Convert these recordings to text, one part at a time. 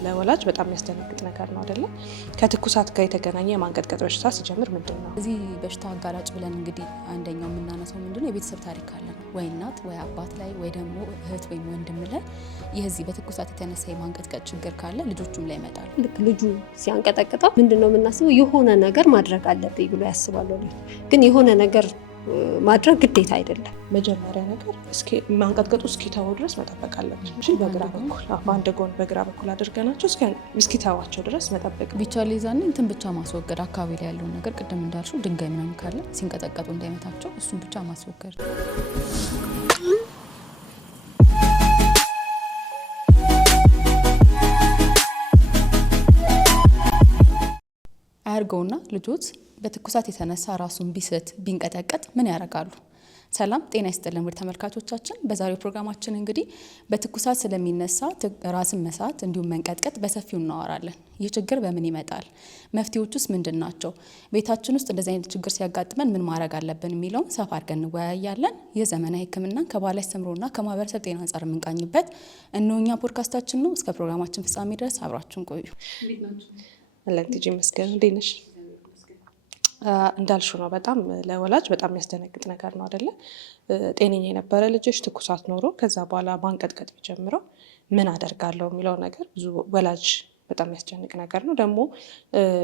ለወላጅ በጣም የሚያስደነግጥ ነገር ነው አይደለ? ከትኩሳት ጋር የተገናኘ የማንቀጥቀጥ በሽታ ሲጀምር ምንድነው? እዚህ በሽታ አጋላጭ ብለን እንግዲህ አንደኛው የምናነሳው ምንድነው የቤተሰብ ታሪክ አለ ነው ወይ እናት ወይ አባት ላይ ወይ ደግሞ እህት ወይ ወንድም ላይ የዚህ በትኩሳት የተነሳ የማንቀጥቀጥ ችግር ካለ ልጆቹም ላይ ይመጣል። ልክ ልጁ ሲያንቀጠቅጠው ምንድነው የምናስበው የሆነ ነገር ማድረግ አለብኝ ብሎ ያስባል። ግን የሆነ ነገር ማድረግ ግዴታ አይደለም። መጀመሪያ ነገር ማንቀጥቀጡ እስኪተወው ድረስ መጠበቅ አለብን እንጂ በግራ በኩል በአንድ ጎን በግራ በኩል አድርገናቸው እስኪተዋቸው ድረስ መጠበቅ ቢቻል ይዛኔ እንትን ብቻ ማስወገድ አካባቢ ላይ ያለውን ነገር ቅድም እንዳልሽው ድንጋይ ምናምን ካለ ሲንቀጠቀጡ እንዳይመታቸው እሱን ብቻ ማስወገድ አያርገውና ልጆች በትኩሳት የተነሳ ራሱን ቢስት ቢንቀጠቀጥ ምን ያደርጋሉ? ሰላም ጤና ይስጥልን ውድ ተመልካቾቻችን፣ በዛሬው ፕሮግራማችን እንግዲህ በትኩሳት ስለሚነሳ ራስን መሳት እንዲሁም መንቀጥቀጥ በሰፊው እናወራለን። ይህ ችግር በምን ይመጣል? መፍትሄዎቹስ ምንድን ናቸው? ቤታችን ውስጥ እንደዚህ አይነት ችግር ሲያጋጥመን ምን ማድረግ አለብን የሚለውን ሰፋ አድርገን እንወያያለን። የዘመናዊ ሕክምናን ከባህላዊ አስተምሮና ከማህበረሰብ ጤና አንጻር የምንቃኝበት እነሆኛ ፖድካስታችን ነው። እስከ ፕሮግራማችን ፍጻሜ ድረስ አብራችሁን ቆዩ። ለንቲጂ መስገን እንዴት ነሽ? እንዳልሽው ነው። በጣም ለወላጅ በጣም የሚያስደነግጥ ነገር ነው አይደለ? ጤነኛ የነበረ ልጅሽ ትኩሳት ኖሮ ከዛ በኋላ ማንቀጥቀጥ ቢጀምረው ምን አደርጋለሁ የሚለው ነገር ብዙ ወላጅ በጣም የሚያስጨንቅ ነገር ነው። ደግሞ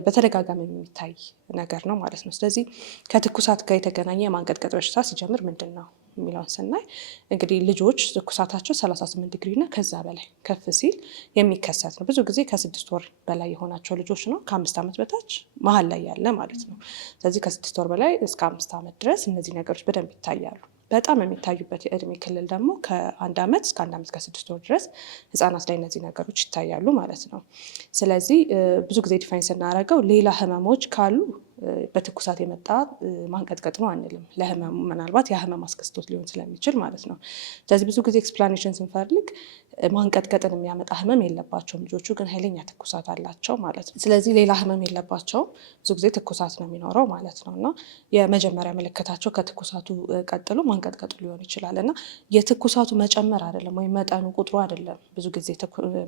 በተደጋጋሚ የሚታይ ነገር ነው ማለት ነው። ስለዚህ ከትኩሳት ጋር የተገናኘ የማንቀጥቀጥ በሽታ ሲጀምር ምንድን ነው የሚለውን ስናይ እንግዲህ ልጆች ትኩሳታቸው 38 ዲግሪ እና ከዛ በላይ ከፍ ሲል የሚከሰት ነው። ብዙ ጊዜ ከ6 ወር በላይ የሆናቸው ልጆች ነው፣ ከ5 ዓመት በታች መሀል ላይ ያለ ማለት ነው። ስለዚህ ከ6 ወር በላይ እስከ 5 ዓመት ድረስ እነዚህ ነገሮች በደንብ ይታያሉ። በጣም የሚታዩበት የእድሜ ክልል ደግሞ ከ1 ዓመት እስከ 1 ዓመት ከ6 ወር ድረስ ህጻናት ላይ እነዚህ ነገሮች ይታያሉ ማለት ነው። ስለዚህ ብዙ ጊዜ ዲፋይን ስናደርገው ሌላ ህመሞች ካሉ በትኩሳት የመጣ ማንቀጥቀጥ ነው አንልም። ለህመሙ ምናልባት የህመም አስከስቶት ሊሆን ስለሚችል ማለት ነው። ስለዚህ ብዙ ጊዜ ኤክስፕላኔሽን ስንፈልግ ማንቀጥቀጥን የሚያመጣ ህመም የለባቸውም ልጆቹ፣ ግን ኃይለኛ ትኩሳት አላቸው ማለት ነው። ስለዚህ ሌላ ህመም የለባቸውም፣ ብዙ ጊዜ ትኩሳት ነው የሚኖረው ማለት ነው። እና የመጀመሪያ ምልክታቸው ከትኩሳቱ ቀጥሎ ማንቀጥቀጡ ሊሆን ይችላል። እና የትኩሳቱ መጨመር አይደለም ወይም መጠኑ ቁጥሩ አይደለም ብዙ ጊዜ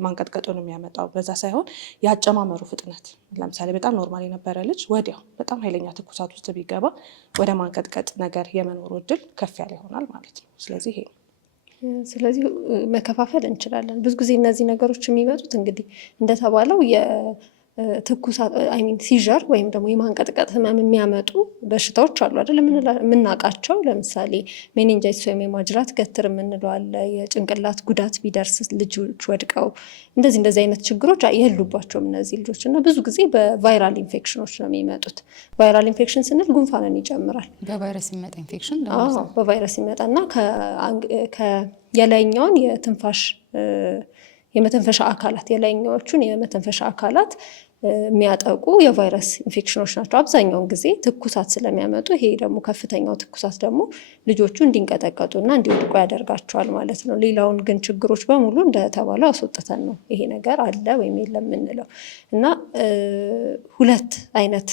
ማንቀጥቀጡን የሚያመጣው፣ በዛ ሳይሆን ያጨማመሩ ፍጥነት። ለምሳሌ በጣም ኖርማል የነበረ ልጅ ወዲያው በጣም ኃይለኛ ትኩሳት ውስጥ ቢገባ ወደ ማንቀጥቀጥ ነገር የመኖሩ እድል ከፍ ያለ ይሆናል ማለት ነው። ስለዚህ መከፋፈል እንችላለን። ብዙ ጊዜ እነዚህ ነገሮች የሚመጡት እንግዲህ እንደተባለው ትኩሳት ሲዥር ወይም ደግሞ የማንቀጥቀጥ ህመም የሚያመጡ በሽታዎች አሉ አይደል? የምናውቃቸው ለምሳሌ ሜኒንጃይቲስ ወይም የማጅራት ገትር የምንለው አለ። የጭንቅላት ጉዳት ቢደርስ ልጆች ወድቀው እንደዚህ አይነት ችግሮች የሉባቸውም እነዚህ ልጆች እና ብዙ ጊዜ በቫይራል ኢንፌክሽኖች ነው የሚመጡት። ቫይራል ኢንፌክሽን ስንል ጉንፋንን ይጨምራል። በቫይረስ የሚመጣ ኢንፌክሽን በቫይረስ ይመጣና የላይኛውን የመተንፈሻ አካላት የላይኛዎቹን የመተንፈሻ አካላት የሚያጠቁ የቫይረስ ኢንፌክሽኖች ናቸው አብዛኛውን ጊዜ ትኩሳት ስለሚያመጡ። ይሄ ደግሞ ከፍተኛው ትኩሳት ደግሞ ልጆቹ እንዲንቀጠቀጡና እንዲወድቁ ያደርጋቸዋል ማለት ነው። ሌላውን ግን ችግሮች በሙሉ እንደተባለው አስወጥተን ነው ይሄ ነገር አለ ወይም የለም የምንለው እና 2 አይነት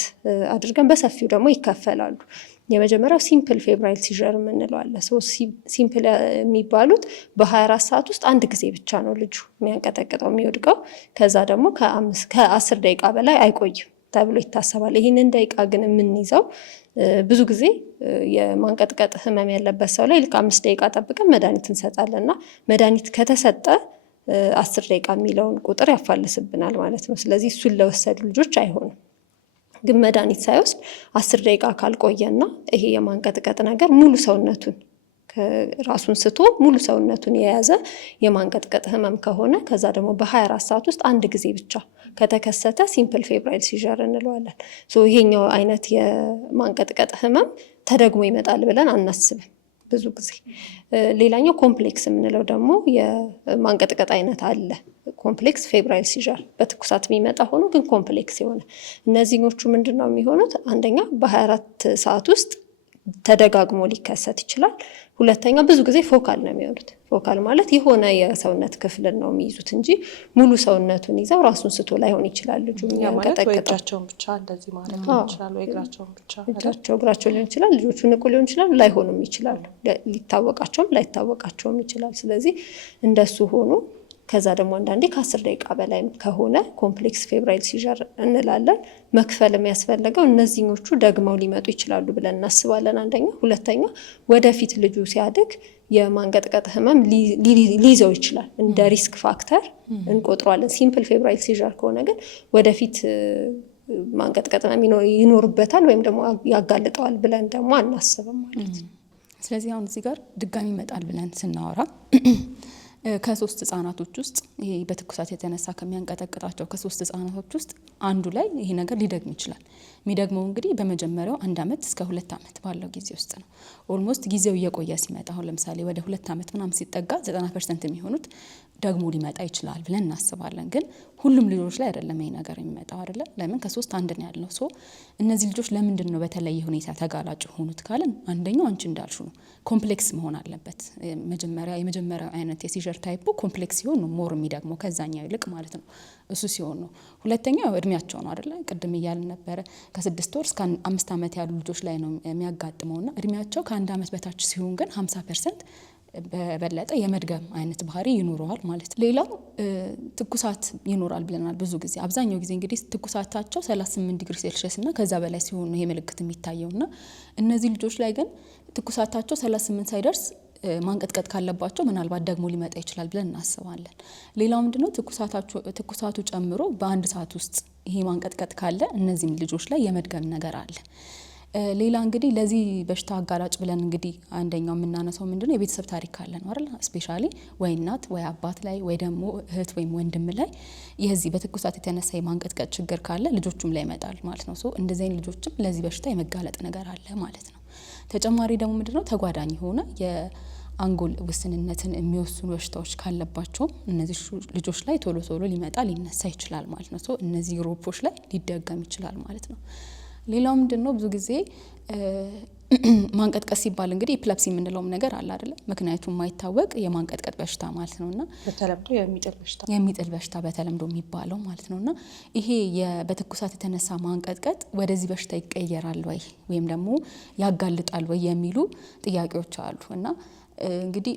አድርገን በሰፊው ደግሞ ይከፈላሉ። የመጀመሪያው ሲምፕል ፌብራይል ሲዥር የምንለው አለ። ሲምፕል የሚባሉት በ24 ሰዓት ውስጥ አንድ ጊዜ ብቻ ነው ልጁ የሚያንቀጠቅጠው የሚወድቀው። ከዛ ደግሞ ከ10 ደቂቃ በላይ አይቆይም ተብሎ ይታሰባል። ይህንን ደቂቃ ግን የምንይዘው ብዙ ጊዜ የማንቀጥቀጥ ህመም ያለበት ሰው ላይ ልክ 5 ደቂቃ ጠብቀን መድኃኒት እንሰጣለን እና መድኃኒት ከተሰጠ 10 ደቂቃ የሚለውን ቁጥር ያፋልስብናል ማለት ነው። ስለዚህ እሱን ለወሰዱ ልጆች አይሆንም። ግን መድኃኒት ሳይወስድ 10 ደቂቃ ካልቆየና ይሄ የማንቀጥቀጥ ነገር ሙሉ ሰውነቱን ራሱን ስቶ ሙሉ ሰውነቱን የያዘ የማንቀጥቀጥ ህመም ከሆነ ከዛ ደግሞ በ24 ሰዓት ውስጥ አንድ ጊዜ ብቻ ከተከሰተ ሲምፕል ፌብራይል ሲዥር እንለዋለን። ይሄኛው አይነት የማንቀጥቀጥ ህመም ተደግሞ ይመጣል ብለን አናስብም ብዙ ጊዜ። ሌላኛው ኮምፕሌክስ የምንለው ደግሞ የማንቀጥቀጥ አይነት አለ። ኮምፕሌክስ ፌብራይል ሲዥር በትኩሳት የሚመጣ ሆኖ ግን ኮምፕሌክስ የሆነ እነዚህኞቹ ምንድነው የሚሆኑት? አንደኛ በ24 ሰዓት ውስጥ ተደጋግሞ ሊከሰት ይችላል። ሁለተኛ ብዙ ጊዜ ፎካል ነው የሚሆኑት። ፎካል ማለት የሆነ የሰውነት ክፍልን ነው የሚይዙት እንጂ ሙሉ ሰውነቱን ይዘው ራሱን ስቶ ላይሆን ይችላል ልጁ የሚያንቀጠቅጠው። እጃቸውን ብቻ እንደዚህ ማለት ይችላል ወይ እግራቸውን ብቻ እግራቸው ሊሆን ይችላል። ልጆቹ ንቁ ሊሆን ይችላል፣ ላይሆኑም ይችላሉ። ሊታወቃቸውም ላይታወቃቸውም ይችላል። ስለዚህ እንደሱ ሆኖ ከዛ ደግሞ አንዳንዴ ከ10 ደቂቃ በላይ ከሆነ ኮምፕሌክስ ፌብራይል ሲዥር እንላለን። መክፈል የሚያስፈልገው እነዚህኞቹ ደግመው ሊመጡ ይችላሉ ብለን እናስባለን። አንደኛ። ሁለተኛ ወደፊት ልጁ ሲያድግ የማንቀጥቀጥ ህመም ሊይዘው ይችላል፣ እንደ ሪስክ ፋክተር እንቆጥረዋለን። ሲምፕል ፌብራይል ሲዥር ከሆነ ግን ወደፊት ማንቀጥቀጥ ይኖርበታል ወይም ደግሞ ያጋልጠዋል ብለን ደግሞ አናስብም ማለት ነው። ስለዚህ አሁን እዚህ ጋር ድጋሚ ይመጣል ብለን ስናወራ ከ3 ህጻናቶች ውስጥ ይሄ በትኩሳት የተነሳ ከሚያንቀጠቅጣቸው ከ3 ህጻናቶች ውስጥ አንዱ ላይ ይሄ ነገር ሊደግም ይችላል። የሚደግመው እንግዲህ በመጀመሪያው 1 ዓመት እስከ 2 ዓመት ባለው ጊዜ ውስጥ ነው። ኦልሞስት ጊዜው እየቆየ ሲመጣ አሁን ለምሳሌ ወደ 2 ዓመት ምናምን ሲጠጋ 90% የሚሆኑት ደግሞ ሊመጣ ይችላል ብለን እናስባለን። ግን ሁሉም ልጆች ላይ አይደለም ይሄ ነገር የሚመጣው አይደለ? ለምን ከ3 አንድ ነው ያለው። ሶ እነዚህ ልጆች ለምንድን ነው በተለየ ሁኔታ ተጋላጭ ሆኑት ካልን አንደኛው አንቺ እንዳልሹ ነው፣ ኮምፕሌክስ መሆን አለበት። የመጀመሪያው አይነት የሲዥር ታይፑ ኮምፕሌክስ ሲሆን ነው ሞር የሚደግመው ከዛኛው ይልቅ ማለት ነው። እሱ ሲሆን ነው። ሁለተኛው እድሜያቸው ነው አይደለ? ቅድም እያልን ነበረ ከ6 ወር እስከ 5 ዓመት ያሉ ልጆች ላይ ነው የሚያጋጥመውና እድሜያቸው ከ1 ዓመት በታች ሲሆን ግን 50% በበለጠ የመድገም አይነት ባህሪ ይኖረዋል ማለት ነው። ሌላው ትኩሳት ይኖራል ብለናል። ብዙ ጊዜ አብዛኛው ጊዜ እንግዲህ ትኩሳታቸው 38 ዲግሪ ሴልሺየስ እና ከዛ በላይ ሲሆን ነው ይሄ ምልክት የሚታየውና እነዚህ ልጆች ላይ ግን ትኩሳታቸው 38 ሳይደርስ ማንቀጥቀጥ ካለባቸው ምናልባት ደግሞ ሊመጣ ይችላል ብለን እናስባለን። ሌላው ምንድነው ትኩሳቱ ጨምሮ በ1 ሰዓት ውስጥ ይሄ ማንቀጥቀጥ ካለ እነዚህም ልጆች ላይ የመድገም ነገር አለ። ሌላ እንግዲህ ለዚህ በሽታ አጋላጭ ብለን እንግዲህ አንደኛው የምናነሳው ምንድነው የቤተሰብ ታሪክ ካለ ነው አይደል? ስፔሻሊ ወይ እናት ወይ አባት ላይ ወይ ደግሞ እህት ወይም ወንድም ላይ የዚህ በትኩሳት የተነሳ የማንቀጥቀጥ ችግር ካለ ልጆቹም ላይ ይመጣል ማለት ነው። ሶ እንደዚህ አይነት ልጆችም ለዚህ በሽታ የመጋለጥ ነገር አለ ማለት ነው። ተጨማሪ ደግሞ ምንድነው ተጓዳኝ የሆነ የአንጎል ውስንነትን የሚወስኑ በሽታዎች ካለባቸው እነዚህ ልጆች ላይ ቶሎ ሊነሳ ይችላል ማለት ነው። ሶ እነዚህ ግሩፖች ላይ ሊደገም ይችላል ማለት ነው። ሌላው ምንድነው ብዙ ጊዜ ማንቀጥቀጥ ሲባል እንግዲህ ኤፒለፕሲ የምንለውም ነገር አለ አይደለ? ምክንያቱም የማይታወቅ የማንቀጥቀጥ በሽታ ማለት ነውና በተለምዶ የሚጥል በሽታ በተለምዶ የሚባለው ማለት ነውና ይሄ በትኩሳት የተነሳ ማንቀጥቀጥ ወደዚህ በሽታ ይቀየራል ወይ ወይም ደግሞ ያጋልጣል ወይ የሚሉ ጥያቄዎች አሉ። እና እንግዲህ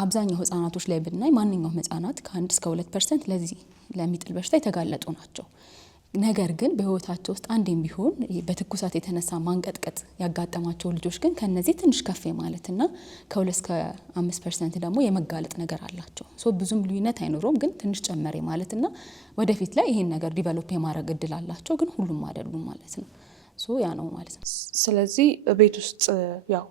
አብዛኛው ህጻናቶች ላይ ብናይ ማንኛውም ህጻናት ከ1 እስከ 2% ለዚህ ለሚጥል በሽታ የተጋለጡ ናቸው። ነገር ግን በህይወታቸው ውስጥ አንዴም ቢሆን በትኩሳት የተነሳ ማንቀጥቀጥ ያጋጠማቸው ልጆች ግን ከነዚህ ትንሽ ከፍ ማለትና ከ2 እስከ 5% ደግሞ የመጋለጥ ነገር አላቸው። ሶ ብዙም ልዩነት አይኖረውም፣ ግን ትንሽ ጨመረ ማለትና ወደፊት ላይ ይሄን ነገር ዲቨሎፕ የማድረግ እድል አላቸው፣ ግን ሁሉም አይደሉም ማለት ነው። ሶ ያ ነው ማለት ነው። ስለዚህ ቤት ውስጥ ያው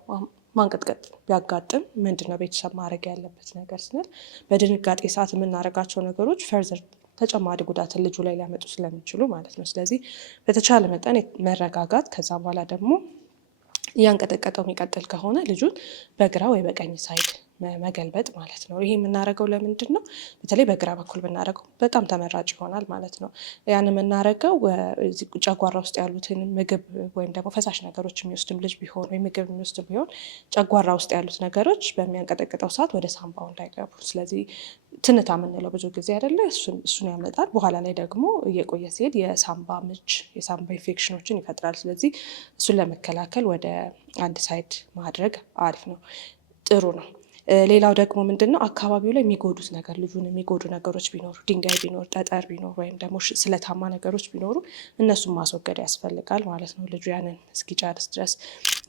ማንቀጥቀጥ ቢያጋጥም ምንድነው ቤተሰብ ማድረግ ያለበት ነገር ስንል በድንጋጤ ሰዓት የምናደርጋቸው ነገሮች ፈርዘር ተጨማሪ ጉዳትን ልጁ ላይ ሊያመጡ ስለሚችሉ ማለት ነው። ስለዚህ በተቻለ መጠን መረጋጋት፣ ከዛ በኋላ ደግሞ እያንቀጠቀጠው የሚቀጥል ከሆነ ልጁን በግራ ወይ በቀኝ ሳይድ መገልበጥ ማለት ነው። ይሄ የምናደርገው ለምንድን ነው? በተለይ በግራ በኩል ብናደርገው በጣም ተመራጭ ይሆናል ማለት ነው። ያን የምናደርገው ጨጓራ ውስጥ ያሉትን ምግብ ወይም ደግሞ ፈሳሽ ነገሮች የሚወስድም ልጅ ቢሆን ወይም ምግብ የሚወስድም ቢሆን ጨጓራ ውስጥ ያሉት ነገሮች በሚያንቀጠቅጠው ሰዓት ወደ ሳምባው እንዳይገቡ፣ ስለዚህ ትንታ የምንለው ብዙ ጊዜ አይደለ እሱን ያመጣል። በኋላ ላይ ደግሞ እየቆየ ሲሄድ የሳምባ ምች፣ የሳምባ ኢንፌክሽኖችን ይፈጥራል። ስለዚህ እሱን ለመከላከል ወደ አንድ ሳይድ ማድረግ አሪፍ ነው፣ ጥሩ ነው። ሌላው ደግሞ ምንድነው አካባቢው ላይ የሚጎዱት ነገር ልጁን የሚጎዱ ነገሮች ቢኖሩ ድንጋይ ቢኖር ጠጠር ቢኖር ወይም ደግሞ ስለታማ ነገሮች ቢኖሩ እነሱን ማስወገድ ያስፈልጋል ማለት ነው ልጁ ያንን እስኪጨርስ ድረስ።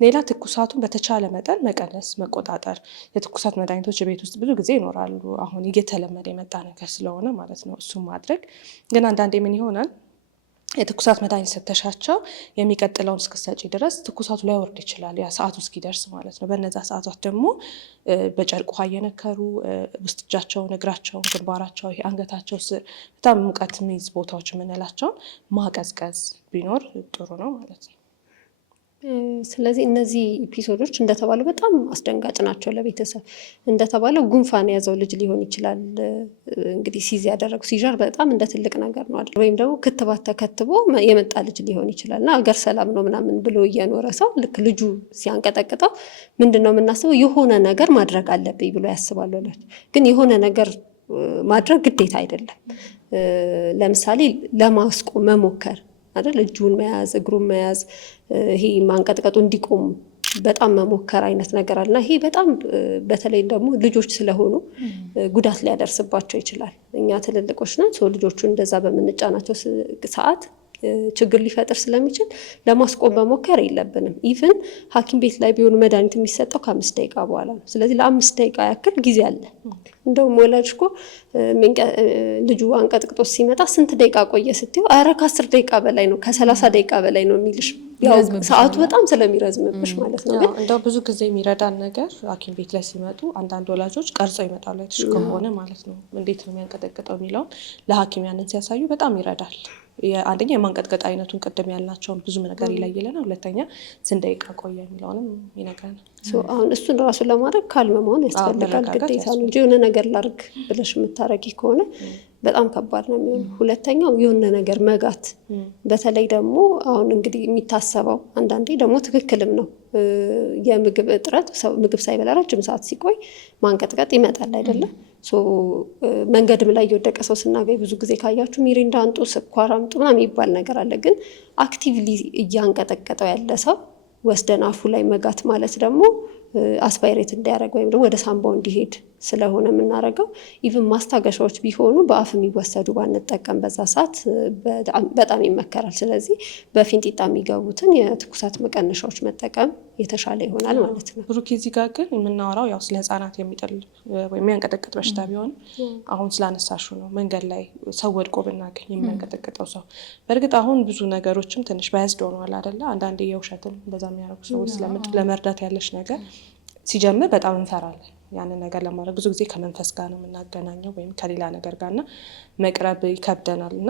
ሌላ ትኩሳቱን በተቻለ መጠን መቀነስ መቆጣጠር። የትኩሳት መድኃኒቶች ቤት ውስጥ ብዙ ጊዜ ይኖራሉ፣ አሁን እየተለመደ የመጣ ነገር ስለሆነ ማለት ነው። እሱም ማድረግ ግን አንዳንዴ ምን ይሆናል የትኩሳት መድኃኒት ሰተሻቸው የሚቀጥለውን እስክሰጪ ድረስ ትኩሳቱ ላይ ወርድ ይችላል፣ ያ ሰዓቱ እስኪደርስ ማለት ነው። በነዛ ሰዓታት ደግሞ በጨርቅ ውሃ እየነከሩ ውስጥ እጃቸውን፣ እግራቸውን፣ ግንባራቸው፣ አንገታቸው ስር በጣም ሙቀት የሚይዝ ቦታዎች የምንላቸውን ማቀዝቀዝ ቢኖር ጥሩ ነው ማለት ነው። ስለዚህ እነዚህ ኤፒሶዶች እንደተባለው በጣም አስደንጋጭ ናቸው ለቤተሰብ። እንደተባለው ጉንፋን የያዘው ልጅ ሊሆን ይችላል እንግዲህ ሲዝ ያደረጉ ሲዥር በጣም እንደ ትልቅ ነገር ነው አይደል? ወይም ደግሞ ክትባት ተከትቦ የመጣ ልጅ ሊሆን ይችላል እና አገር ሰላም ነው ምናምን ብሎ እየኖረ ሰው ልክ ልጁ ሲያንቀጠቅጠው ምንድን ነው የምናስበው? የሆነ ነገር ማድረግ አለብኝ ብሎ ያስባሉ። ግን የሆነ ነገር ማድረግ ግዴታ አይደለም። ለምሳሌ ለማስቆም መሞከር አይደል? እጁን መያዝ፣ እግሩን መያዝ፣ ይሄ ማንቀጥቀጡ እንዲቆም በጣም መሞከር አይነት ነገር አለና ይሄ በጣም በተለይ ደግሞ ልጆች ስለሆኑ ጉዳት ሊያደርስባቸው ይችላል። እኛ ትልልቆች ነን፣ ልጆቹ እንደዛ በምንጫናቸው ሰዓት ችግር ሊፈጥር ስለሚችል ለማስቆም መሞከር የለብንም። ኢቭን ሐኪም ቤት ላይ ቢሆኑ መድኃኒት የሚሰጠው ከ5 ደቂቃ በኋላ ነው። ስለዚህ ለ5 ደቂቃ ያክል ጊዜ አለ። እንደውም ወላጅ እኮ ልጁ አንቀጥቅጦ ሲመጣ ስንት ደቂቃ ቆየ ስትይው ኧረ ከ10 ደቂቃ በላይ ነው ከ30 ደቂቃ በላይ ነው የሚልሽ። ያው ሰዓቱ በጣም ስለሚረዝምብሽ ማለት ነው። ግን እንደው ብዙ ጊዜ የሚረዳን ነገር ሐኪም ቤት ላይ ሲመጡ አንዳንድ ወላጆች ቀርጸው ይመጣሉ አይተሽ ከሆነ ማለት ነው። እንዴት ነው የሚያንቀጠቅጠው የሚለውን ለሐኪም ያንን ሲያሳዩ በጣም ይረዳል። አንደኛ የማንቀጥቀጥ አይነቱን ቅድም ያልናቸውን ብዙ ነገር ይለይልናል። ሁለተኛ ስንት ደቂቃ ቆየ የሚለውንም ይነግረናል። አሁን እሱን ራሱ ለማድረግ ካልም መሆን ያስፈልጋል ግዴታ ነው እንጂ የሆነ ነገር ላድርግ ብለሽ የምታረጊ ከሆነ በጣም ከባድ ነው የሚሆነው። ሁለተኛው የሆነ ነገር መጋት፣ በተለይ ደግሞ አሁን እንግዲህ የሚታሰበው አንዳንዴ ደግሞ ትክክልም ነው የምግብ እጥረት፣ ሰው ምግብ ሳይበላ ረጅም ሰዓት ሲቆይ ማንቀጥቀጥ ይመጣል አይደለም። መንገድም ላይ የወደቀ ሰው ስናገኝ ብዙ ጊዜ ካያችሁ ሚሪንዳ አንጡ፣ ስኳር አምጡ ምናምን የሚባል ነገር አለ። ግን አክቲቭሊ እያንቀጠቀጠው ያለ ሰው ወስደን አፉ ላይ መጋት ማለት ደግሞ አስፓይሬት እንዲያደርግ ወይም ደግሞ ወደ ሳምባው እንዲሄድ ስለሆነ የምናደርገው ኢቭን ማስታገሻዎች ቢሆኑ በአፍ የሚወሰዱ ባንጠቀም በዛ ሰዓት በጣም ይመከራል። ስለዚህ በፊንጢጣ የሚገቡትን የትኩሳት መቀነሻዎች መጠቀም የተሻለ ይሆናል ማለት ነው። ብሩክ እዚህ ጋር ግን የምናወራው ያው ስለ ህጻናት የሚጥል ወይም የሚያንቀጠቅጥ በሽታ ቢሆን አሁን ስላነሳሹ ነው። መንገድ ላይ ሰው ወድቆ ብናገኝ የሚያንቀጠቅጠው ሰው በእርግጥ አሁን ብዙ ነገሮችም ትንሽ ባያዝድ ሆነዋል አይደለ? አንዳንዴ የውሸትን እንደዛ የሚያደርጉ ሰዎች ለመርዳት ያለች ነገር ሲጀምር በጣም እንፈራለን። ያንን ነገር ለማድረግ ብዙ ጊዜ ከመንፈስ ጋር ነው የምናገናኘው ወይም ከሌላ ነገር ጋርና መቅረብ ይከብደናል። እና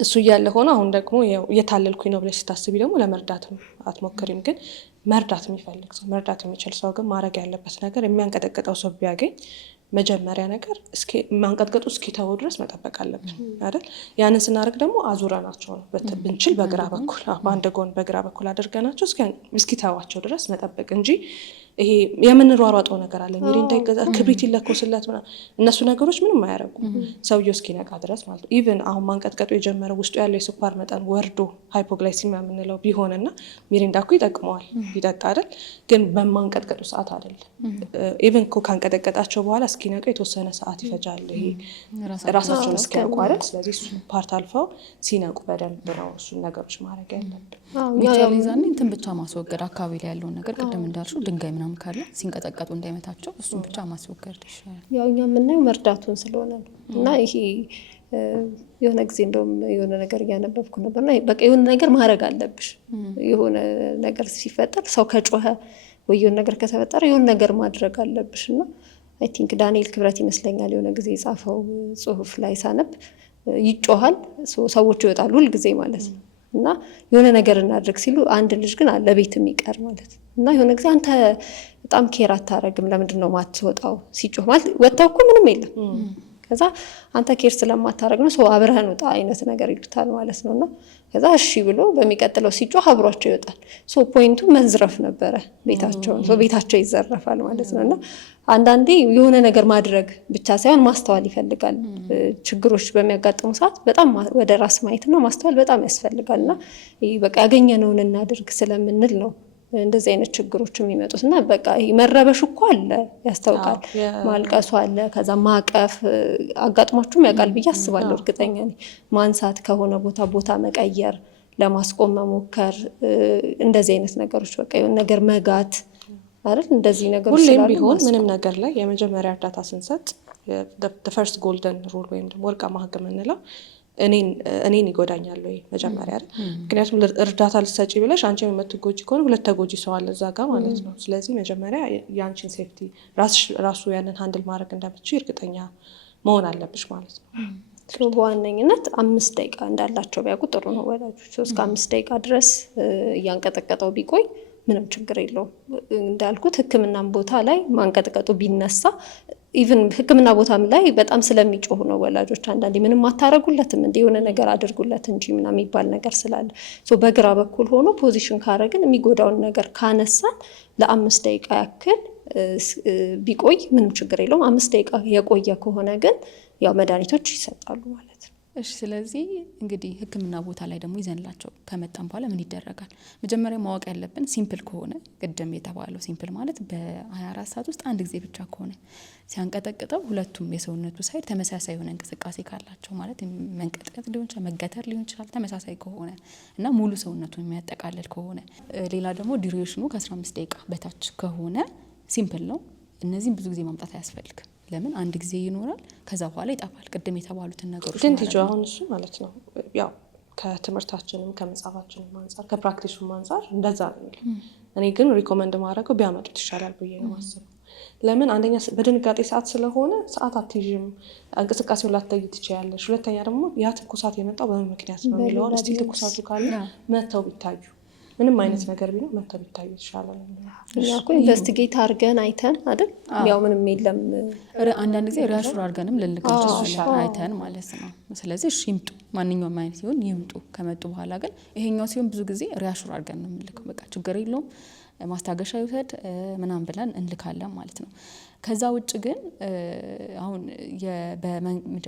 እሱ እያለ ሆኖ አሁን ደግሞ እየታለልኩኝ ነው ብለሽ ስታስቢ ደግሞ ለመርዳትም አትሞክሪም። ግን መርዳት የሚፈልግ ሰው መርዳት የሚችል ሰው ግን ማድረግ ያለበት ነገር የሚያንቀጠቅጠው ሰው ቢያገኝ መጀመሪያ ነገር ማንቀጥቀጡ እስኪተው ድረስ መጠበቅ አለብን አይደል? ያንን ስናደርግ ደግሞ አዙረናቸው ነው ብንችል በግራ በኩል በአንድ ጎን በግራ በኩል አድርገናቸው እስኪተዋቸው ድረስ መጠበቅ እንጂ ይሄ የምንሯሯጠው ነገር አለ። ሚሪንዳ ይገዛ፣ ክብሪት ይለኮስለት ምናምን፣ እነሱ ነገሮች ምንም አያደርጉም ሰውየው እስኪነቃ ድረስ ማለት ነው። ኢቭን አሁን ማንቀጥቀጡ የጀመረው ውስጡ ያለው የስኳር መጠን ወርዶ ሃይፖግላይሲሚያ የምንለው ቢሆንና ሚሪንዳ እኮ ይጠቅመዋል ቢጠጣ አይደል? ግን በማንቀጥቀጡ ሰዓት አይደለም። ኢቭን እኮ ካንቀጠቀጣቸው በኋላ እስኪነቁ የተወሰነ ሰዓት ይፈጃል፣ ይሄ ራሳቸውን እስኪያውቁ አይደል? ስለዚህ እሱ ፓርት አልፈው ሲነቁ በደንብ ነው እሱን ነገሮች ማድረግ ያለብን። ሚቻሊዛኔ እንትን ብቻ ማስወገድ አካባቢ ላይ ያለውን ነገር ቅድም እንዳልሽው ድንጋይ ምናምን ካለ ሲንቀጠቀጡ እንዳይመታቸው እሱን ብቻ ማስወገድ ይሻላል። ያው እኛ የምናየው መርዳቱን ስለሆነ ነው። እና ይሄ የሆነ ጊዜ እንደውም የሆነ ነገር እያነበብኩ ነበርና በቃ የሆነ ነገር ማድረግ አለብሽ። የሆነ ነገር ሲፈጠር ሰው ከጮኸ ወይ የሆነ ነገር ከተፈጠረ የሆነ ነገር ማድረግ አለብሽ። እና አይ ቲንክ ዳንኤል ክብረት ይመስለኛል የሆነ ጊዜ የጻፈው ጽሁፍ ላይ ሳነብ ይጮሃል፣ ሰዎች ይወጣሉ ሁልጊዜ ማለት ነው። እና የሆነ ነገር እናድርግ ሲሉ አንድ ልጅ ግን አለ ቤት የሚቀር ማለት ነው። እና የሆነ ጊዜ አንተ በጣም ኬር አታረግም፣ ለምንድን ነው ማትወጣው? ሲጮህ ማለት ወጣው እኮ ምንም የለም። ከዛ አንተ ኬር ስለማታረግ ነው ሰው አብረህን ወጣ አይነት ነገር ይሉታል ማለት ነው። እና ከዛ እሺ ብሎ በሚቀጥለው ሲጮህ አብሯቸው ይወጣል። ፖይንቱ መዝረፍ ነበረ ቤታቸውን፣ ቤታቸው ይዘረፋል ማለት ነው። እና አንዳንዴ የሆነ ነገር ማድረግ ብቻ ሳይሆን ማስተዋል ይፈልጋል። ችግሮች በሚያጋጥሙ ሰዓት በጣም ወደ ራስ ማየትና ማስተዋል በጣም ያስፈልጋል። እና በቃ ያገኘነውን እናድርግ ስለምንል ነው እንደዚህ አይነት ችግሮች የሚመጡት። እና በቃ ይሄ መረበሽ እኮ አለ ያስታውቃል፣ ማልቀሱ አለ፣ ከዛ ማቀፍ አጋጥሟችሁም ያውቃል ብዬ አስባለሁ። እርግጠኛ ነኝ ማንሳት፣ ከሆነ ቦታ መቀየር፣ ለማስቆም መሞከር፣ እንደዚህ አይነት ነገሮች በቃ የሆነ ነገር መጋት አይደል? እንደዚህ ነገሮች ሁሌም ቢሆን ምንም ነገር ላይ የመጀመሪያ እርዳታ ስንሰጥ ፈርስት ጎልደን ሩል ወይም ደግሞ ወርቃማ ህግ የምንለው እኔን ይጎዳኛል ወይ መጀመሪያ አይደል? ምክንያቱም እርዳታ ልትሰጪ ብለሽ አንቺ የምትጎጂ ከሆነ ሁለት ተጎጂ ሰው አለ እዛ ጋር ማለት ነው። ስለዚህ መጀመሪያ የአንቺን ሴፍቲ ራሱ ያንን ሃንድል ማድረግ እንደምትችይ እርግጠኛ መሆን አለብሽ ማለት ነው። በዋነኝነት 5 ደቂቃ እንዳላቸው ቢያውቁ ጥሩ ነው ወላጆች። እስከ 5 ደቂቃ ድረስ እያንቀጠቀጠው ቢቆይ ምንም ችግር የለውም። እንዳልኩት ሕክምናም ቦታ ላይ ማንቀጥቀጡ ቢነሳ ኢቭን ሕክምና ቦታም ላይ በጣም ስለሚጮሁ ነው ወላጆች አንዳንዴ ምንም አታረጉለትም እንደ የሆነ ነገር አድርጉለት እንጂ ምናምን የሚባል ነገር ስላለ በግራ በኩል ሆኖ ፖዚሽን ካረግን የሚጎዳውን ነገር ካነሳን ለ5 ደቂቃ ያክል ቢቆይ ምንም ችግር የለውም። 5 ደቂቃ የቆየ ከሆነ ግን ያው መድኃኒቶች ይሰጣሉ ማለት ነው። እሺ ስለዚህ እንግዲህ ሕክምና ቦታ ላይ ደግሞ ይዘንላቸው ከመጣን በኋላ ምን ይደረጋል? መጀመሪያ ማወቅ ያለብን ሲምፕል ከሆነ ቅድም የተባለው ሲምፕል ማለት በ24 ሰዓት ውስጥ አንድ ጊዜ ብቻ ከሆነ ሲያንቀጠቅጠው ሁለቱም የሰውነቱ ሳይድ ተመሳሳይ የሆነ እንቅስቃሴ ካላቸው ማለት መንቀጥቀጥ ሊሆን ይችላል፣ መገተር ሊሆን ይችላል፣ ተመሳሳይ ከሆነ እና ሙሉ ሰውነቱን የሚያጠቃልል ከሆነ፣ ሌላ ደግሞ ዲዩሬሽኑ ከ15 ደቂቃ በታች ከሆነ ሲምፕል ነው። እነዚህም ብዙ ጊዜ ማምጣት አያስፈልግም። ለምን አንድ ጊዜ ይኖራል፣ ከዛ በኋላ ይጠፋል። ቅድም የተባሉትን ነገሮች ግን ቲጂ አሁን እሱ ማለት ነው ያው ከትምህርታችንም ከመጽሐፋችንም አንጻር ከፕራክቲሱም አንጻር እንደዛ ነው የሚለው። እኔ ግን ሪኮመንድ ማድረገው ቢያመጡት ይሻላል ብዬ ነው ማስበው። ለምን አንደኛ በድንጋጤ ሰዓት ስለሆነ ሰዓት አትይዥም፣ እንቅስቃሴውን ላትለይ ትችያለሽ። ሁለተኛ ደግሞ ያ ትኩሳት የመጣው በምን ምክንያት ነው የሚለውን እስቲ ትኩሳቱ ካለ መተው ቢታዩ ምንም አይነት ነገር ቢኖር መተው ቢታዩ ይሻላል። እኮ ኢንቨስቲጌት አድርገን አይተን አይደል ያው ምንም የለም አንዳንድ ጊዜ ሪያሹር አድርገንም ልልክ እንችላለን አይተን ማለት ነው። ስለዚህ እሺ ይምጡ፣ ማንኛውም አይነት ሲሆን ይምጡ። ከመጡ በኋላ ግን ይሄኛው ሲሆን ብዙ ጊዜ ሪያሹር አድርገን ነው የምንልከው። በቃ ችግር የለውም ማስታገሻ ይውሰድ ምናምን ብለን እንልካለን ማለት ነው። ከዛ ውጭ ግን አሁን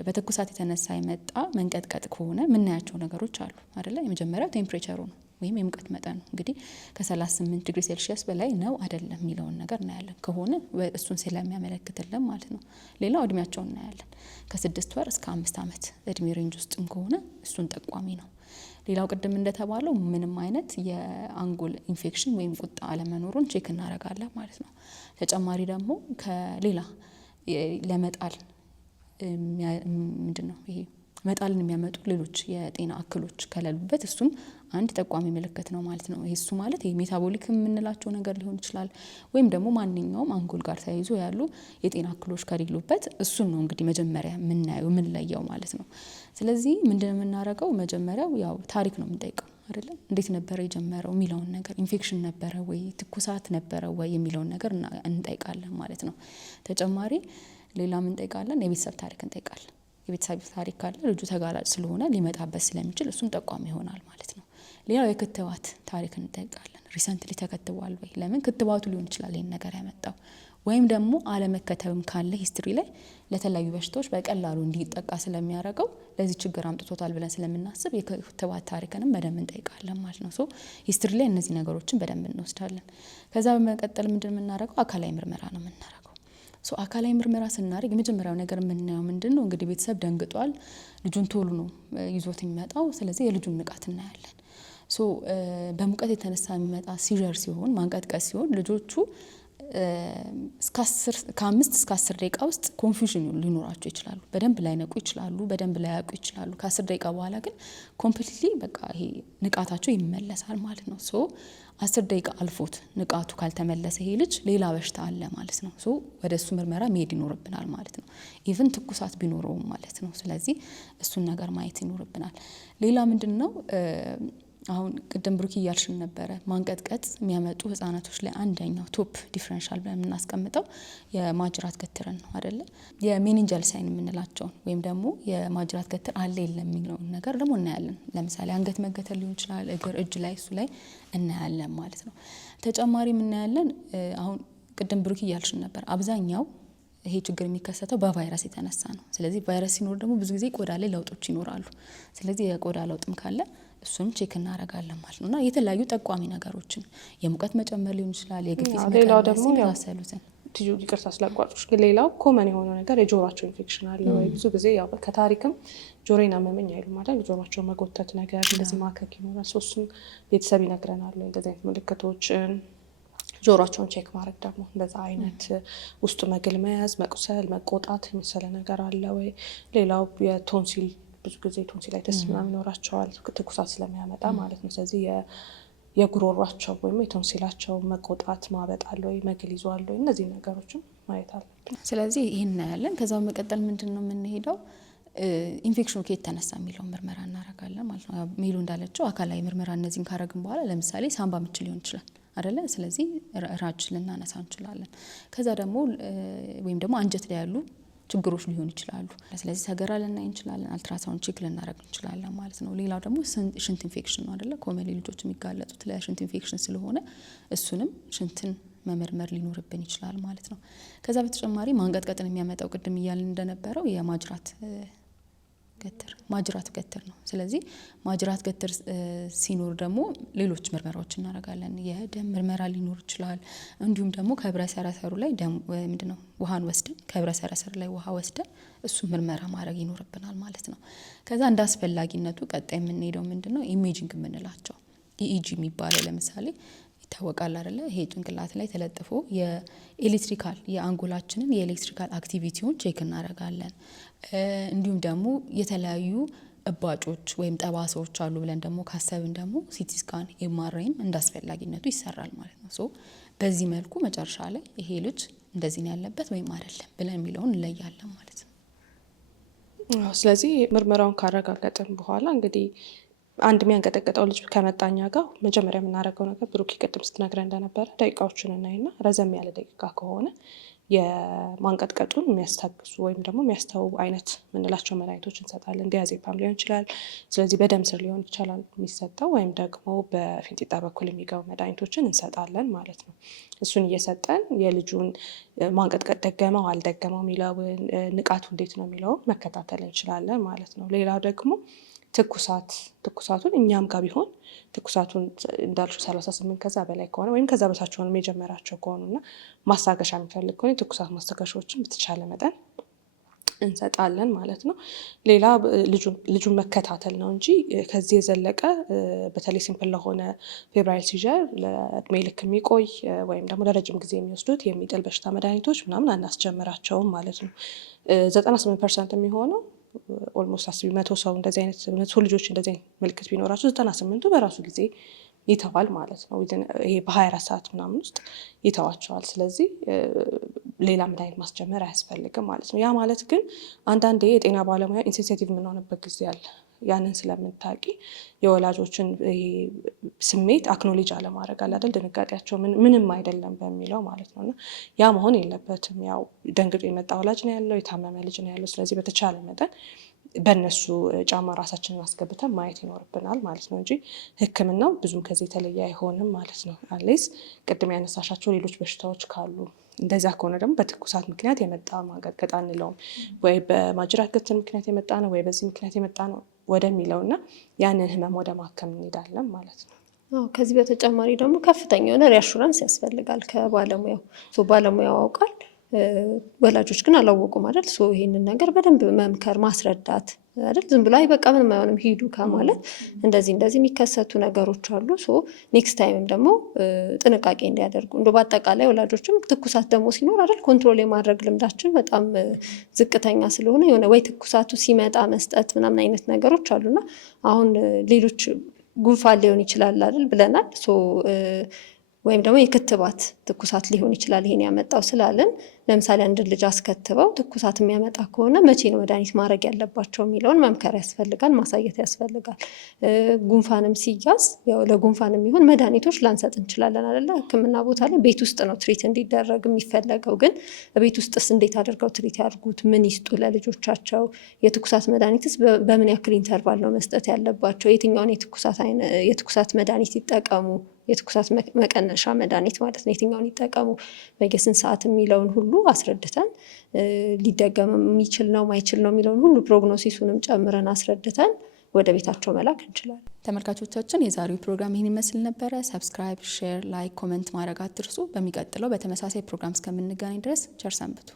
በትኩሳት የተነሳ የመጣ መንቀጥቀጥ ከሆነ የምናያቸው ነገሮች አሉ አይደለ? የመጀመሪያው ቴምፕሬቸሩ ነው ወይም የሙቀት መጠኑ እንግዲህ ከ38 ዲግሪ ሴልሺየስ በላይ ነው አይደለም የሚለውን ነገር እናያለን። ከሆነ እሱን ስለሚያመለክትልን ማለት ነው። ሌላው እድሜያቸውን እናያለን። ከ6 ወር እስከ 5 ዓመት እድሜ ሬንጅ ውስጥም ከሆነ እሱን ጠቋሚ ነው። ሌላው ቅድም እንደተባለው ምንም አይነት የአንጎል ኢንፌክሽን ወይም ቁጣ አለመኖሩን ቼክ እናደርጋለን ማለት ነው። ተጨማሪ ደግሞ ከሌላ ለመጣል ምንድን ነው ይሄ መጣልን የሚያመጡ ሌሎች የጤና እክሎች ከሌሉበት እሱም አንድ ጠቋሚ ምልክት ነው ማለት ነው። እሱ ማለት ይሄ ሜታቦሊክ የምንላቸው ነገር ሊሆን ይችላል ወይም ደግሞ ማንኛውም አንጎል ጋር ተያይዞ ያሉ የጤና እክሎች ከሌሉበት እሱን ነው እንግዲህ መጀመሪያ የምናየው የምንለየው ማለት ነው። ስለዚህ ምንድን የምናደርገው መጀመሪያው ያው ታሪክ ነው የምንጠይቀው አይደለም። እንዴት ነበረ የጀመረው የሚለውን ነገር፣ ኢንፌክሽን ነበረ ወይ ትኩሳት ነበረ ወይ የሚለውን ነገር እንጠይቃለን ማለት ነው። ተጨማሪ ሌላ ምን እንጠይቃለን? የቤተሰብ ታሪክ እንጠይቃለን። የቤተሰብ ታሪክ ካለ ልጁ ተጋላጭ ስለሆነ ሊመጣበት ስለሚችል እሱም ጠቋሚ ይሆናል ማለት ነው። ሌላው የክትባት ታሪክ እንጠይቃለን። ሪሰንትሊ ተከትቧል ወይ? ለምን ክትባቱ ሊሆን ይችላል ይህን ነገር ያመጣው። ወይም ደግሞ አለመከተብም ካለ ሂስትሪ ላይ ለተለያዩ በሽታዎች በቀላሉ እንዲጠቃ ስለሚያደርገው ለዚህ ችግር አምጥቶታል ብለን ስለምናስብ የክትባት ታሪክንም በደንብ እንጠይቃለን ማለት ነው። ሂስትሪ ላይ እነዚህ ነገሮችን በደንብ እንወስዳለን። ከዛ በመቀጠል ምንድን የምናደርገው አካላዊ ምርመራ ነው የምናደርገው። አካላዊ ምርመራ ስናደርግ የመጀመሪያው ነገር የምናየው ምንድን ነው? እንግዲህ ቤተሰብ ደንግጧል፣ ልጁን ቶሎ ነው ይዞት የሚመጣው። ስለዚህ የልጁን ንቃት እናያለን። በሙቀት የተነሳ የሚመጣ ሲዥር ሲሆን ማንቀጥቀጥ ሲሆን ልጆቹ ከ5 እስከ 10 ደቂቃ ውስጥ ኮንፊውዥን ሊኖራቸው ይችላሉ። በደንብ ላይነቁ ይችላሉ፣ በደንብ ላያውቁ ይችላሉ። ከ10 ደቂቃ በኋላ ግን ኮምፕሊትሊ በቃ ይሄ ንቃታቸው ይመለሳል ማለት ነው። 10 ደቂቃ አልፎት ንቃቱ ካልተመለሰ ይሄ ልጅ ሌላ በሽታ አለ ማለት ነው። ወደ እሱ ምርመራ መሄድ ይኖርብናል ማለት ነው። ኢቭን ትኩሳት ቢኖረውም ማለት ነው። ስለዚህ እሱን ነገር ማየት ይኖርብናል። ሌላ ምንድን ነው አሁን ቅድም ብሩክ እያልሽን ነበረ ማንቀጥቀጥ የሚያመጡ ህጻናቶች ላይ አንደኛው ቶፕ ዲፍረንሻል ብለን የምናስቀምጠው የማጅራት ገትርን ነው አይደለ? የሜኒንጃል ሳይን የምንላቸውን ወይም ደግሞ የማጅራት ገትር አለ የለም የሚለውን ነገር ደግሞ እናያለን። ለምሳሌ አንገት መገተር ሊሆን ይችላል፣ እግር፣ እጅ ላይ እሱ ላይ እናያለን ማለት ነው። ተጨማሪ እናያለን። አሁን ቅድም ብሩክ እያልሽን ነበር አብዛኛው ይሄ ችግር የሚከሰተው በቫይረስ የተነሳ ነው። ስለዚህ ቫይረስ ሲኖር ደግሞ ብዙ ጊዜ ቆዳ ላይ ለውጦች ይኖራሉ። ስለዚህ የቆዳ ለውጥም ካለ እሱን ቼክ እናደርጋለን ማለት ነውና የተለያዩ ጠቋሚ ነገሮችን የሙቀት መጨመር ሊሆን ይችላል፣ የግፊት ሌላው ደግሞ ያሰሉትን ትዩ ይቅርታ ስላቋጮች ግን ሌላው ኮመን የሆነው ነገር የጆሮአቸው ኢንፌክሽን አለ ወይ? ብዙ ጊዜ ያው ከታሪክም ጆሮዬን አመመኝ አይሉ ማለት ጆሮአቸው መጎተት ነገር እንደዚህ ማከክ ይኖራል። እሱን ቤተሰብ ይነግረናል። እንደዚህ አይነት ምልክቶችን ጆሮአቸውን ቼክ ማድረግ ደግሞ እንደዛ አይነት ውስጡ መግል መያዝ፣ መቁሰል፣ መቆጣት የመሰለ ነገር አለ ወይ? ሌላው የቶንሲል ብዙ ጊዜ ቶንሲላይተስ ምናምን ይኖራቸዋል ትኩሳት ስለሚያመጣ ማለት ነው። ስለዚህ የጉሮሯቸው ወይም የቶንሲላቸው መቆጣት ማበጥ አለ ወይ? መግል ይዟል ወይ? እነዚህ ነገሮችን ማየት አለብን። ስለዚህ ይህን እናያለን። ከዛ በመቀጠል ምንድን ነው የምንሄደው ኢንፌክሽኑ ከየት ተነሳ የሚለውን ምርመራ እናደርጋለን ማለት ነው። ሜሉ እንዳለችው አካላዊ ምርመራ እነዚህን ካረግን በኋላ ለምሳሌ ሳምባ ምች ሊሆን ይችላል አይደለ? ስለዚህ ራጅ ልናነሳ እንችላለን። ከዛ ደግሞ ወይም ደግሞ አንጀት ላይ ያሉ ችግሮች ሊሆን ይችላሉ። ስለዚህ ሰገራ ልናይ እንችላለን፣ አልትራሳውንድ ቼክ ልናደርግ እንችላለን ማለት ነው። ሌላው ደግሞ ሽንት ኢንፌክሽን ነው አይደለ? ኮመንሊ ልጆች የሚጋለጡት ለሽንት ኢንፌክሽን ስለሆነ እሱንም ሽንትን መመርመር ሊኖርብን ይችላል ማለት ነው። ከዛ በተጨማሪ ማንቀጥቀጥን የሚያመጣው ቅድም እያልን እንደነበረው የማጅራት ገትር ማጅራት ገትር ነው። ስለዚህ ማጅራት ገትር ሲኖር ደግሞ ሌሎች ምርመራዎች እናደርጋለን። የደም ምርመራ ሊኖር ይችላል። እንዲሁም ደግሞ ከህብረ ሰረሰሩ ላይ ደም ምንድነው ውሃን ወስደን ከህብረ ሰረሰር ላይ ውሃ ወስደን እሱ ምርመራ ማድረግ ይኖርብናል ማለት ነው። ከዛ እንደ አስፈላጊነቱ ቀጣይ የምንሄደው ምንድነው ኢሜጂንግ የምንላቸው ኢኢጂ የሚባለው ለምሳሌ ይታወቃል አይደለ? ይሄ ጭንቅላት ላይ ተለጥፎ የኤሌክትሪካል የአንጎላችንን የኤሌክትሪካል አክቲቪቲውን ቼክ እናደርጋለን። እንዲሁም ደግሞ የተለያዩ እባጮች ወይም ጠባሳዎች አሉ ብለን ደግሞ ካሰብን ደግሞ ሲቲ ስካን ኤምአርአይም እንዳስፈላጊነቱ ይሰራል ማለት ነው። ሶ በዚህ መልኩ መጨረሻ ላይ ይሄ ልጅ እንደዚህ ነው ያለበት ወይም አይደለም ብለን የሚለውን እንለያለን ማለት ነው። ስለዚህ ምርመራውን ካረጋገጥን በኋላ እንግዲህ አንድ የሚያንቀጠቅጠው ልጅ ከመጣኛ ጋር መጀመሪያ የምናደርገው ነገር ብሩክ ቅድም ስትነግረን እንደነበረ ደቂቃዎችን እናይና ረዘም ያለ ደቂቃ ከሆነ የማንቀጥቀጡን የሚያስታግሱ ወይም ደግሞ የሚያስተው አይነት ምንላቸው መድኃኒቶች እንሰጣለን። ዲያዜፓም ሊሆን ይችላል። ስለዚህ በደም ስር ሊሆን ይችላል የሚሰጠው ወይም ደግሞ በፊንጢጣ በኩል የሚገቡ መድኃኒቶችን እንሰጣለን ማለት ነው። እሱን እየሰጠን የልጁን ማንቀጥቀጥ ደገመው አልደገመው የሚለውን ንቃቱ እንዴት ነው የሚለውን መከታተል እንችላለን ማለት ነው። ሌላው ደግሞ ትኩሳቱን እኛም ጋር ቢሆን ትኩሳቱን እንዳልሹ 38 ከዛ በላይ ከሆነ ወይም ከዛ በታች ሆነ የጀመራቸው ከሆኑና ማስታገሻ የሚፈልግ ከሆነ የትኩሳት ማስታገሻዎችን በተቻለ መጠን እንሰጣለን ማለት ነው። ሌላ ልጁን መከታተል ነው እንጂ ከዚህ የዘለቀ በተለይ ሲምፕል ለሆነ ፌብራይል ሲጀር ለእድሜ ልክ የሚቆይ ወይም ደግሞ ለረጅም ጊዜ የሚወስዱት የሚጥል በሽታ መድኃኒቶች ምናምን አናስጀምራቸውም ማለት ነው። 98% የሚሆነው ኦልሞስት 100 ሰው እንደዚህ አይነት 100 ልጆች እንደዚህ አይነት ምልክት ቢኖራቸው 98ቱ በራሱ ጊዜ ይተዋል ማለት ነው። ይሄ በ24 ሰዓት ምናምን ውስጥ ይተዋቸዋል። ስለዚህ ሌላ መድኃኒት ማስጀመር አያስፈልግም ማለት ነው። ያ ማለት ግን አንዳንዴ የጤና ባለሙያ ኢንሴንሲቲቭ የምንሆንበት ጊዜ አለ። ያንን ስለምታውቂ የወላጆችን ስሜት አክኖሌጅ አለማድረግ አለ አይደል? ድንጋጤያቸው ምንም አይደለም በሚለው ማለት ነው። እና ያ መሆን የለበትም። ያው ደንግጦ የመጣ ወላጅ ነው ያለው፣ የታመመ ልጅ ነው ያለው። ስለዚህ በተቻለ መጠን በእነሱ ጫማ ራሳችንን አስገብተን ማየት ይኖርብናል ማለት ነው እንጂ ሕክምናው ብዙም ከዚህ የተለየ አይሆንም ማለት ነው። አሌስ ቅድም ያነሳሻቸው ሌሎች በሽታዎች ካሉ እንደዛ ከሆነ ደግሞ በትኩሳት ምክንያት የመጣ ማንቀጥቀጥ አንለውም። ወይ በማጅራት ገትር ምክንያት የመጣ ነው ወይ በዚህ ምክንያት የመጣ ነው ወደሚለው እና ያንን ህመም ወደ ማከም እንሄዳለን ማለት ነው። ከዚህ በተጨማሪ ደግሞ ከፍተኛ የሆነ ሪአሹራንስ ያስፈልጋል ከባለሙያው። ባለሙያው ያውቃል፣ ወላጆች ግን አላወቁም አይደል? ይሄንን ነገር በደንብ መምከር ማስረዳት አይደል? ዝም ብሎ አይ በቃ ምንም አይሆንም ሂዱ ከማለት እንደዚህ የሚከሰቱ ነገሮች አሉ። ኔክስት ታይምም ደግሞ ጥንቃቄ እንዲያደርጉ በአጠቃላይ ወላጆችም ትኩሳት ደግሞ ሲኖር አይደል ኮንትሮል የማድረግ ልምዳችን በጣም ዝቅተኛ ስለሆነ የሆነ ወይ ትኩሳቱ ሲመጣ መስጠት ምናምን አይነት ነገሮች አሉና አሁን ሌሎች ጉንፋን ሊሆን ይችላል አይደል ብለናል። ወይም ደግሞ የክትባት ትኩሳት ሊሆን ይችላል ይሄን ያመጣው ስላለን ለምሳሌ አንድ ልጅ አስከትበው ትኩሳት የሚያመጣ ከሆነ መቼ ነው መድኃኒት ማድረግ ያለባቸው የሚለውን መምከር ያስፈልጋል፣ ማሳየት ያስፈልጋል። ጉንፋንም ሲያዝ ያው ለጉንፋን የሚሆን መድኃኒቶች ላንሰጥ እንችላለን አይደለ? ሕክምና ቦታ ላይ ቤት ውስጥ ነው ትሪት እንዲደረግ የሚፈለገው። ግን ቤት ውስጥስ እንዴት አድርገው ትሪት ያድርጉት? ምን ይስጡ ለልጆቻቸው? የትኩሳት መድኃኒትስ በምን ያክል ኢንተርቫል ነው መስጠት ያለባቸው? የትኛውን የትኩሳት መድኃኒት ይጠቀሙ? የትኩሳት መቀነሻ መድኃኒት ማለት ነው። የትኛውን ይጠቀሙ በየስንት ሰዓት የሚለውን ሁሉ አስረድተን ሊደገም የሚችል ነው ማይችል ነው የሚለውን ሁሉ ፕሮግኖሲሱንም ጨምረን አስረድተን ወደ ቤታቸው መላክ እንችላለን። ተመልካቾቻችን የዛሬው ፕሮግራም ይህን ይመስል ነበረ። ሰብስክራይብ፣ ሼር፣ ላይክ፣ ኮመንት ማድረግ አትርሱ። በሚቀጥለው በተመሳሳይ ፕሮግራም እስከምንገናኝ ድረስ ቸር ሰንብቱ።